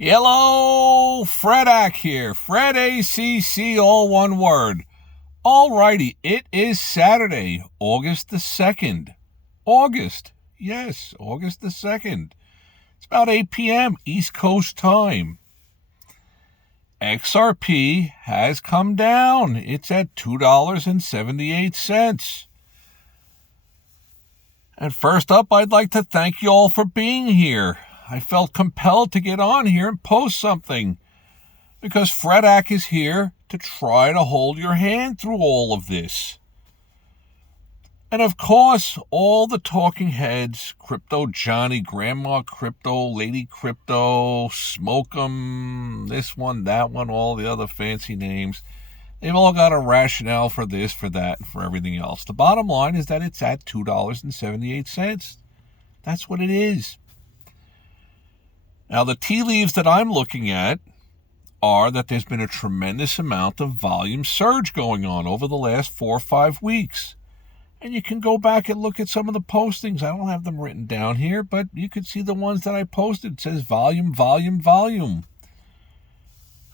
Hello, Fredak here. Fred ACC, all one word. Alrighty, it is Saturday, August the 2nd. Yes, August the 2nd. It's about 8 p.m. East Coast time. XRP has come down. It's at $2.78. And first up, I'd like to thank you all for being here. I felt compelled to get on here and post something because Fredak is here to try to hold your hand through all of this. And of course, all the talking heads, Crypto Johnny, Grandma Crypto, Lady Crypto, Smoke'em, this one, that one, all the other fancy names, they've all got a rationale for this, for that, and for everything else. The bottom line is that it's at $2.78. That's what it is. Now, the tea leaves that I'm looking at are that there's been a tremendous amount of volume surge going on over the last 4 or 5 weeks. And you can go back and look at some of the postings. I don't have them written down here, but you can see the ones that I posted. It says volume, volume, volume.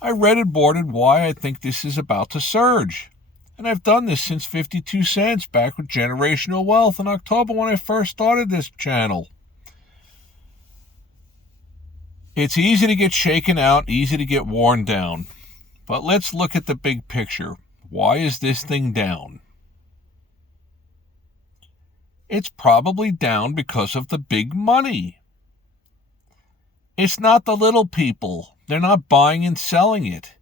I read and boarded why I think this is about to surge. And I've done this since 52 cents back with Generational Wealth in October when I first started this channel. It's easy to get shaken out, easy to get worn down. But let's look at the big picture. Why is this thing down? It's probably down because of the big money. It's not the little people. They're not buying and selling it.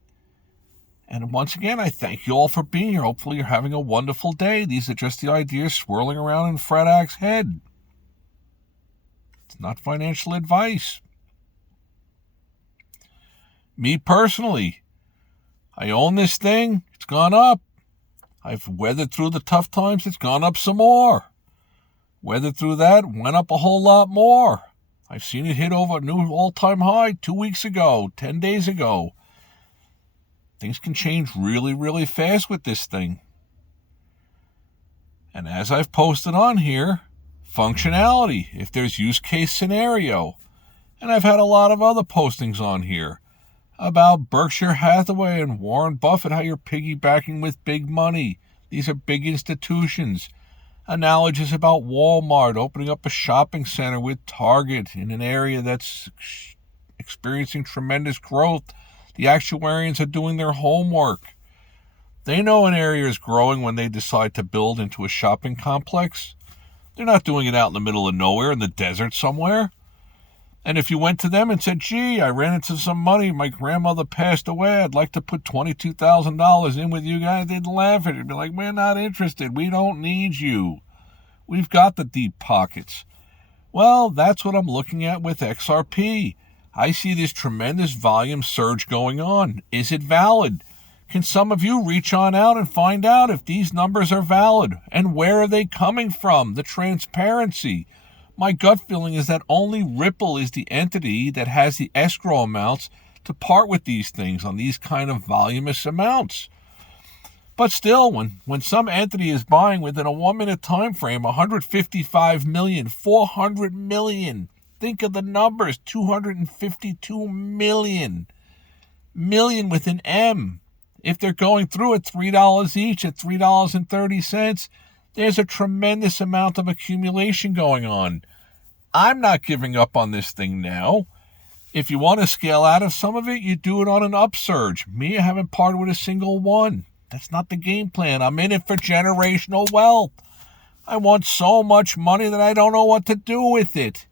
And once again, I thank you all for being here. Hopefully you're having a wonderful day. These are just the ideas swirling around in Fredak's head. It's not financial advice. Me personally, I own this thing. It's gone up. I've weathered through the tough times. It's gone up some more. Weathered through that, went up a whole lot more. I've seen it hit over a new all-time high 2 weeks ago, 10 days ago. Things can change really, really fast with this thing. And as I've posted on here, functionality, if there's use case scenario. And I've had a lot of other postings on here about Berkshire Hathaway and Warren Buffett, how you're piggybacking with big money. These are big institutions. Analogies about Walmart opening up a shopping center with Target in an area that's experiencing tremendous growth. The actuarians are doing their homework. They know an area is growing when they decide to build into a shopping complex. They're not doing it out in the middle of nowhere in the desert somewhere. And if you went to them and said, gee, I ran into some money, my grandmother passed away, I'd like to put $22,000 in with you guys, they'd laugh at you. They'd be like, we're not interested. We don't need you. We've got the deep pockets. Well, that's what I'm looking at with XRP. I see this tremendous volume surge going on. Is it valid? Can some of you reach on out and find out if these numbers are valid? And where are they coming from? The transparency. My gut feeling is that only Ripple is the entity that has the escrow amounts to part with these things on these kind of voluminous amounts. But still, when some entity is buying within a 1 minute time frame, 155 million, 400 million, think of the numbers, 252 million with an M. If they're going through at $3 each, at $3.30, there's a tremendous amount of accumulation going on. I'm not giving up on this thing now. If you want to scale out of some of it, you do it on an upsurge. Me, I haven't parted with a single one. That's not the game plan. I'm in it for generational wealth. I want so much money that I don't know what to do with it.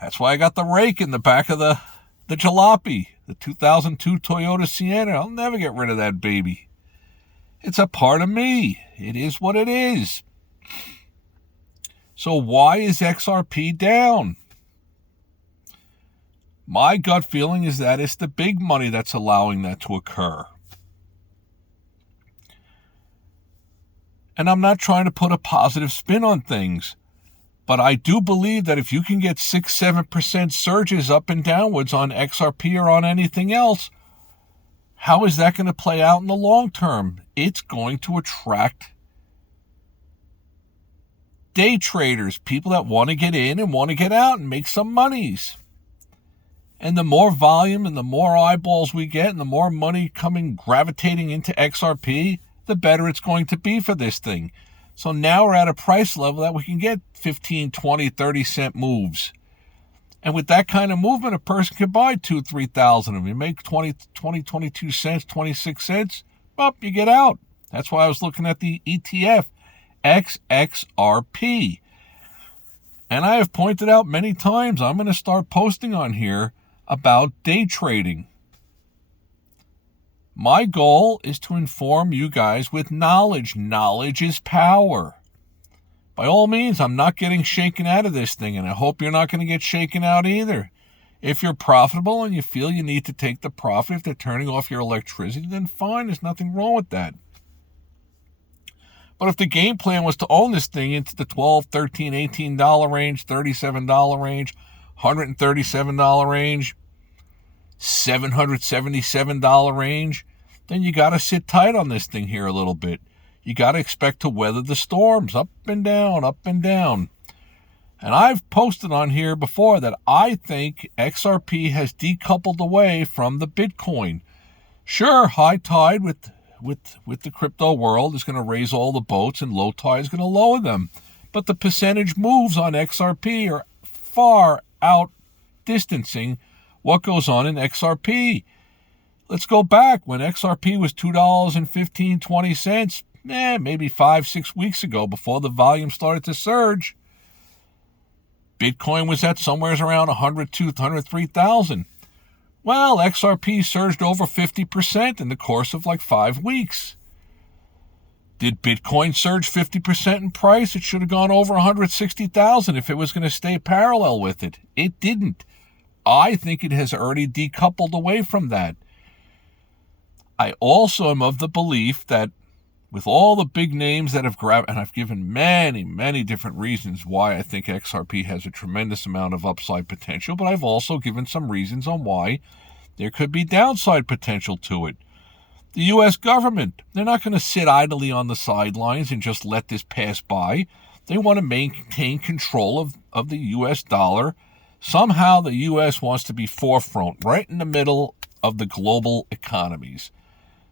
That's why I got the rake in the back of the jalopy, the 2002 Toyota Sienna. I'll never get rid of that baby. It's a part of me. It is what it is. So why is XRP down? My gut feeling is that it's the big money that's allowing that to occur. And I'm not trying to put a positive spin on things, but I do believe that if you can get 6-7% surges up and downwards on XRP or on anything else, how is that going to play out in the long term? It's going to attract day traders, people that want to get in and want to get out and make some monies. And the more volume and the more eyeballs we get and the more money gravitating into XRP, the better it's going to be for this thing. So now we're at a price level that we can get 15, 20, 30 cent moves. And with that kind of movement, a person can buy 2,000, 3,000 of them. You make 20, 22 cents, 26 cents, up, you get out. That's why I was looking at the ETF, XXRP. And I have pointed out many times, I'm going to start posting on here about day trading. My goal is to inform you guys with knowledge. Knowledge is power. By all means, I'm not getting shaken out of this thing, and I hope you're not going to get shaken out either. If you're profitable and you feel you need to take the profit, if they're turning off your electricity, then fine, there's nothing wrong with that. But if the game plan was to own this thing into the $12, $13, $18 range, $37 range, $137 range, $777 range, then you got to sit tight on this thing here a little bit. You got to expect to weather the storms, up and down, up and down. And I've posted on here before that I think XRP has decoupled away from the Bitcoin. Sure, high tide with the crypto world is going to raise all the boats, and low tide is going to lower them. But the percentage moves on XRP are far out distancing what goes on in XRP. Let's go back when XRP was $2.15, 20 cents, maybe 5-6 weeks ago, before the volume started to surge. Bitcoin was at somewhere around 102,000, 103,000. Well, XRP surged over 50% in the course of like 5 weeks. Did Bitcoin surge 50% in price? It should have gone over 160,000 if it was going to stay parallel with it. It didn't. I think it has already decoupled away from that. I also am of the belief that with all the big names that have grabbed, and I've given many, many different reasons why I think XRP has a tremendous amount of upside potential, but I've also given some reasons on why there could be downside potential to it. The U.S. government, they're not going to sit idly on the sidelines and just let this pass by. They want to maintain control of the U.S. dollar. Somehow the U.S. wants to be forefront, right in the middle of the global economies.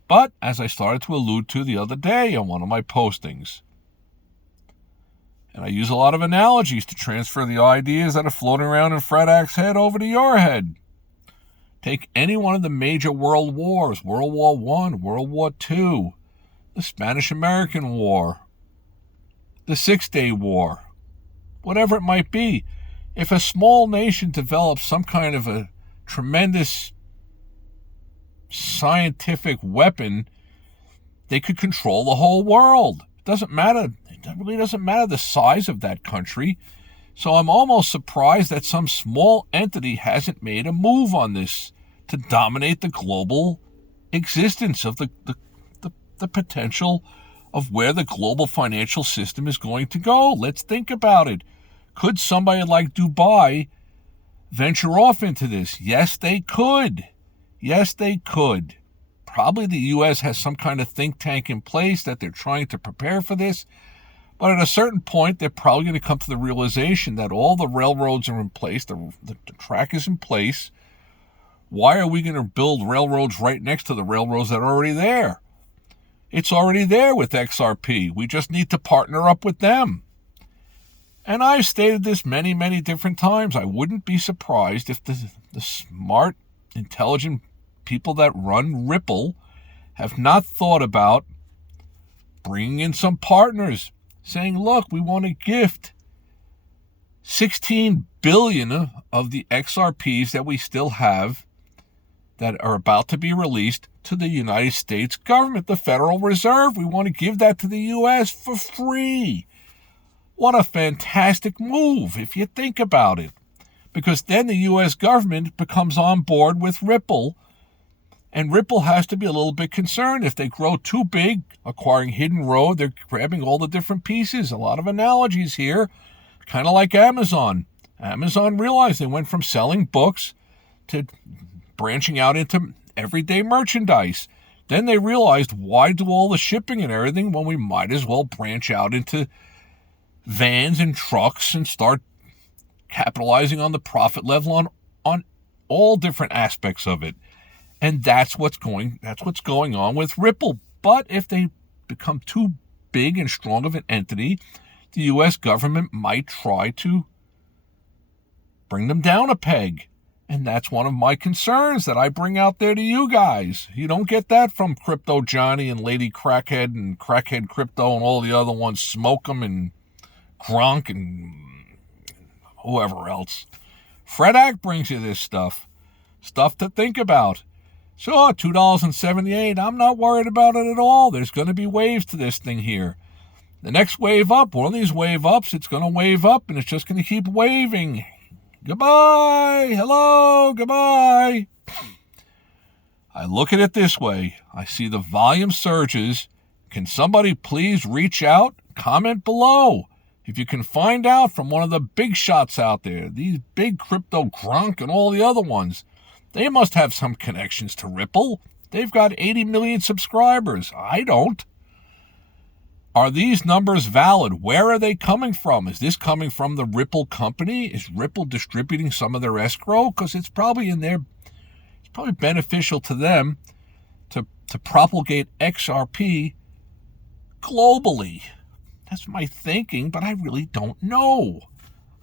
But, as I started to allude to the other day on one of my postings, and I use a lot of analogies to transfer the ideas that are floating around in Fred Ack's head over to your head. Take any one of the major world wars, World War I, World War II, the Spanish-American War, the Six-Day War, whatever it might be. If a small nation develops some kind of a tremendous scientific weapon, they could control the whole world. It doesn't matter. It really doesn't matter the size of that country. So I'm almost surprised that some small entity hasn't made a move on this to dominate the global existence of the potential of where the global financial system is going to go. Let's think about it. Could somebody like Dubai venture off into this? Yes, they could. Yes, they could. Probably the U.S. has some kind of think tank in place that they're trying to prepare for this. But at a certain point, they're probably going to come to the realization that all the railroads are in place, the track is in place. Why are we going to build railroads right next to the railroads that are already there? It's already there with XRP. We just need to partner up with them. And I've stated this many, many different times. I wouldn't be surprised if the smart, intelligent people that run Ripple have not thought about bringing in some partners, saying, look, we want to gift 16 billion of the XRPs that we still have that are about to be released to the United States government, the Federal Reserve. We want to give that to the U.S. for free. What a fantastic move if you think about it. Because then the U.S. government becomes on board with Ripple, and Ripple has to be a little bit concerned. If they grow too big, acquiring Hidden Road, they're grabbing all the different pieces. A lot of analogies here, kind of like Amazon. Amazon realized they went from selling books to branching out into everyday merchandise. Then they realized, why do all the shipping and everything when we might as well branch out into vans and trucks and start capitalizing on the profit level on all different aspects of it. And that's what's going on with Ripple. But if they become too big and strong of an entity, the U.S. government might try to bring them down a peg. And that's one of my concerns that I bring out there to you guys. You don't get that from Crypto Johnny and Lady Crackhead and Crackhead Crypto and all the other ones, Smoke 'em and Gronk and whoever else. Fred Act brings you this stuff to think about. Sure, $2.78. I'm not worried about it at all. There's going to be waves to this thing here. The next wave up, one of these wave ups, it's going to wave up and it's just going to keep waving. Goodbye. Hello. Goodbye. I look at it this way. I see the volume surges. Can somebody please reach out? Comment below. If you can find out from one of the big shots out there, these big crypto Gronk and all the other ones, they must have some connections to Ripple. They've got 80 million subscribers. I don't. Are these numbers valid? Where are they coming from? Is this coming from the Ripple company? Is Ripple distributing some of their escrow? Because it's probably beneficial to them to propagate XRP globally. That's my thinking, but I really don't know.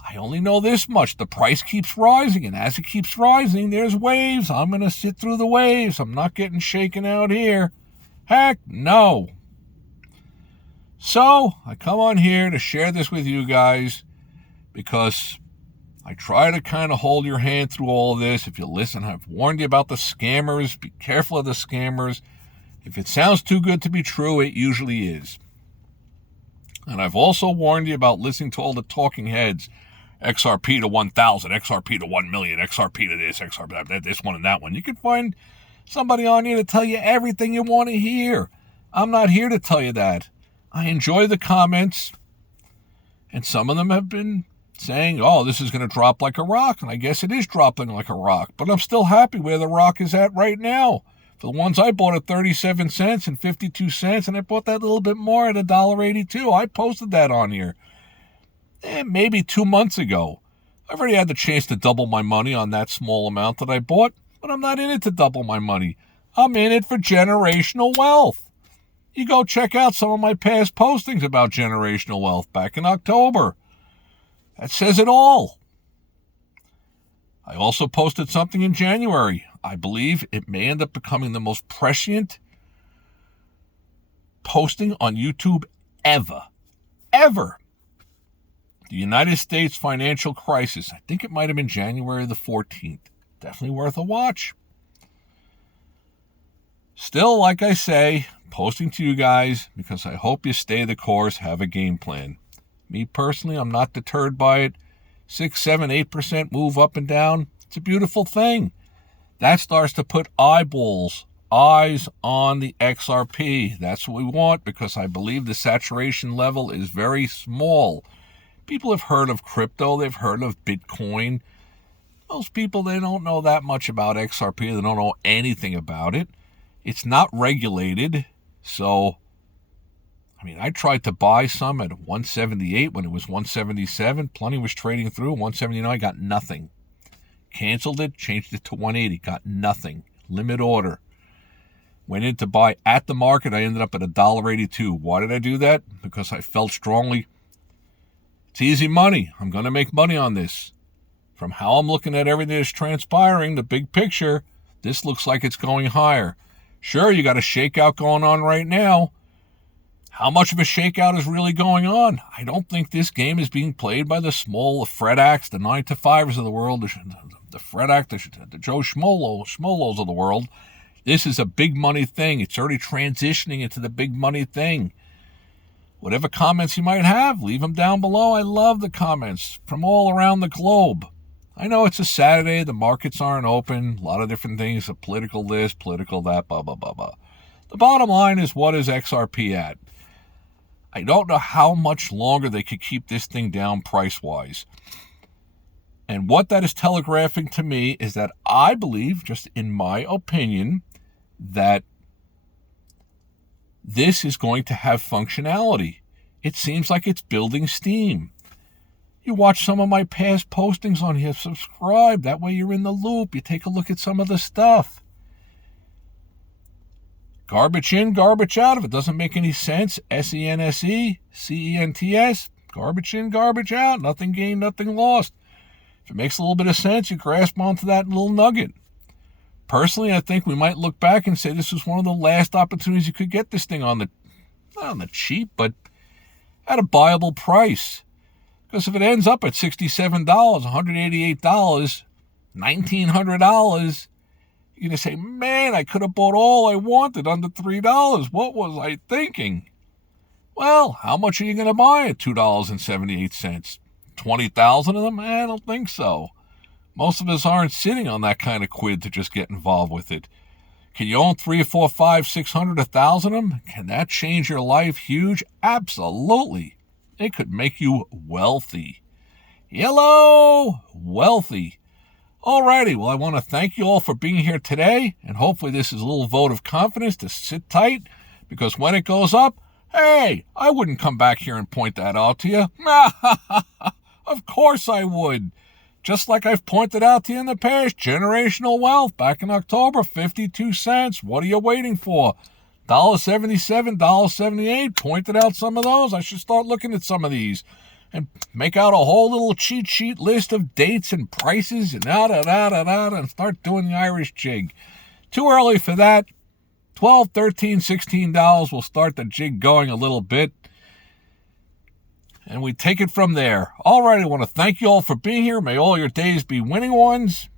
I only know this much. The price keeps rising, and as it keeps rising, there's waves. I'm going to sit through the waves. I'm not getting shaken out here. Heck no. So, I come on here to share this with you guys because I try to kind of hold your hand through all of this. If you listen, I've warned you about the scammers. Be careful of the scammers. If it sounds too good to be true, it usually is. And I've also warned you about listening to all the talking heads. XRP to 1,000, XRP to 1 million, XRP to this, XRP to this one and that one. You can find somebody on here to tell you everything you want to hear. I'm not here to tell you that. I enjoy the comments, and some of them have been saying, oh, this is going to drop like a rock, and I guess it is dropping like a rock, but I'm still happy where the rock is at right now. For the ones I bought at 37 cents and 52 cents, and I bought that little bit more at $1.82. I posted that on here. Maybe 2 months ago. I've already had the chance to double my money on that small amount that I bought, but I'm not in it to double my money. I'm in it for generational wealth. You go check out some of my past postings about generational wealth back in October. That says it all. I also posted something in January. I believe it may end up becoming the most prescient posting on YouTube ever. Ever. The United States financial crisis. I think it might have been January the 14th. Definitely worth a watch. Still, like I say, posting to you guys because I hope you stay the course, have a game plan. Me personally, I'm not deterred by it. 6, 7, 8% move up and down. It's a beautiful thing. That starts to put eyes on the XRP. That's what we want because I believe the saturation level is very small. People have heard of crypto. They've heard of Bitcoin. Most people, they don't know that much about XRP. They don't know anything about it. It's not regulated. So, I mean, I tried to buy some at 178 when it was 177. Plenty was trading through. 179, I got nothing. Canceled it, changed it to 180, got nothing. Limit order. Went in to buy at the market. I ended up at $1.82. Why did I do that? Because I felt strongly it's easy money. I'm going to make money on this. From how I'm looking at everything that's transpiring, the big picture, this looks like it's going higher. Sure, you got a shakeout going on right now. How much of a shakeout is really going on? I don't think this game is being played by the small Fred Acts, the 9-to-5ers of the world, the Fred Act, the Joe Schmolos of the world. This is a big money thing. It's already transitioning into the big money thing. Whatever comments you might have, leave them down below. I love the comments from all around the globe. I know it's a Saturday. The markets aren't open. A lot of different things, political this, political that, blah, blah, blah, blah. The bottom line is, what is XRP at? I don't know how much longer they could keep this thing down price-wise. And what that is telegraphing to me is that I believe, just in my opinion, that this is going to have functionality. It seems like it's building steam. You watch some of my past postings on here. Subscribe. That way you're in the loop. You take a look at some of the stuff. Garbage in, garbage out. If it doesn't make any sense, SENSE, garbage in, garbage out. Nothing gained, nothing lost. If it makes a little bit of sense, you grasp onto that little nugget. Personally, I think we might look back and say this was one of the last opportunities you could get this thing on the, not on the cheap, but at a buyable price. Because if it ends up at $67, $188, $1,900, you're going to say, man, I could have bought all I wanted under $3. What was I thinking? Well, how much are you going to buy at $2.78? 20,000 of them? I don't think so. Most of us aren't sitting on that kind of quid to just get involved with it. Can you own 3, 4, 5, 600, 1,000 of them? Can that change your life huge? Absolutely. It could make you wealthy. Hello, wealthy. Alrighty, well, I want to thank you all for being here today, and hopefully this is a little vote of confidence to sit tight, because when it goes up, hey, I wouldn't come back here and point that out to you. Of course I would. Just like I've pointed out to you in the past, generational wealth back in October, 52 cents. What are you waiting for? $1.77, $1.78. Pointed out some of those. I should start looking at some of these and make out a whole little cheat sheet list of dates and prices and and start doing the Irish jig. Too early for that. $12, $13, $16 will start the jig going a little bit. And we take it from there. All right, I want to thank you all for being here. May all your days be winning ones.